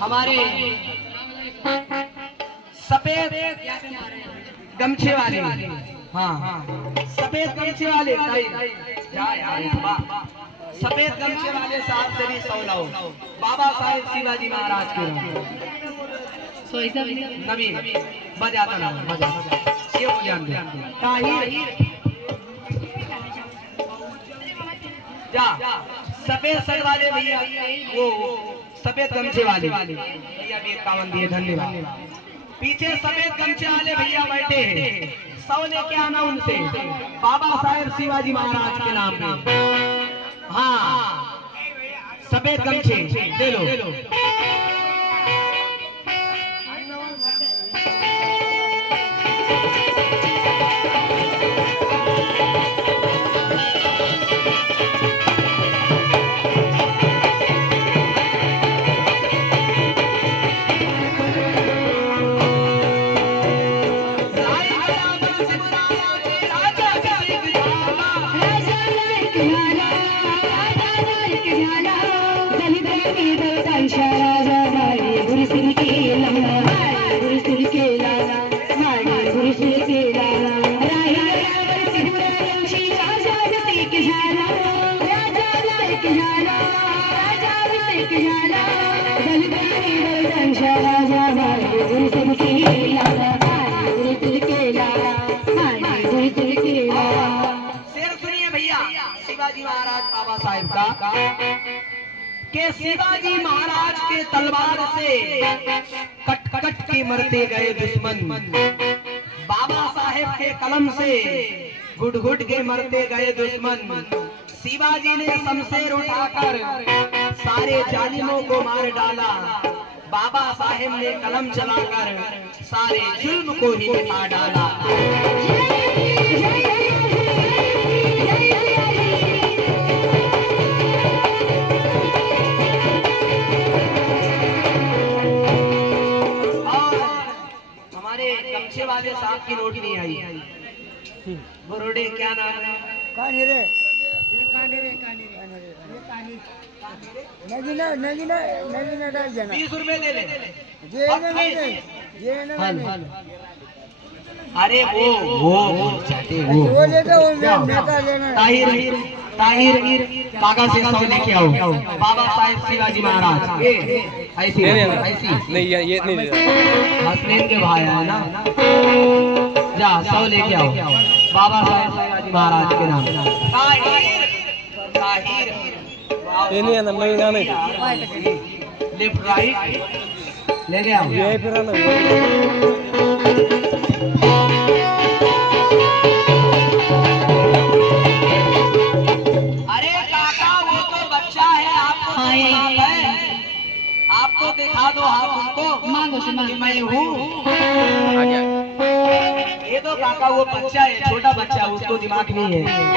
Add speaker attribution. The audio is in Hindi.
Speaker 1: हमारे सफ़ेद गमछे वाले। हाँ। सफ़ेद गमछे वाले। सफ़ेद गमछे वाले साहब से भी सौ लाओ। बाबा साहेब शिवाजी महाराज के नवीन बजाता ना बजा ये वो ध्यान ताहिर। जा। सफ़ेद शर्ट वाले भैया वो। सफ़ेद गमछे वाले। भैया भी इक्यावन दिए, धन्यवाद। पीछे सफ़ेद गमछे वाले भैया बैठे हैं। सौ लेके आना उनसे। बाबा साहेब शिवाजी महाराज के नाम पे। हाँ। सफ़ेद गमछे, ले लो। का शिवाजी महाराज के। तलवार से कट कट के मरते गए दुश्मन। बाबा साहेब के कलम से घुट घुट के मरते गए दुश्मन। शिवाजी ने शमशेर उठाकर सारे जालिमों को मार डाला। बाबा साहेब ने कलम चलाकर सारे जुल्म को ही मिटा डाला। वाले साहब की नोट नहीं आई बरोडे क्या नाम है?
Speaker 2: रे हे कानी रे कानी रे कानी रे हे कानी नवीन नवीन नवीन डाल देना।
Speaker 1: बीस रुपए दे ले।
Speaker 2: जे नवीन जे नवीन
Speaker 1: अरे वो वो वो चाहते वो
Speaker 2: वो। लेते वो मैं नेता लेना।
Speaker 1: ताहिर ताहिर काका से सौ लेके आओ। बाबा साहेब शिवाजी महाराज। ए, ऐसी ऐसी।
Speaker 3: नहीं ये ये नहीं
Speaker 1: हसनैन के भाई है ना। जा सौ लेके आओ। बाबा साहेब शिवाजी महाराज के नाम। ताहिर ताहिर। लेफ़्ट राइट लेके आओ अरे काका वो तो बच्चा है आपको
Speaker 3: हाँ, ये-
Speaker 1: है आपको दिखा दो आप उनको।
Speaker 3: मांगो से
Speaker 1: मैं हूँ। ये तो काका वो बच्चा है छोटा बच्चा उसको दिमाग नहीं है।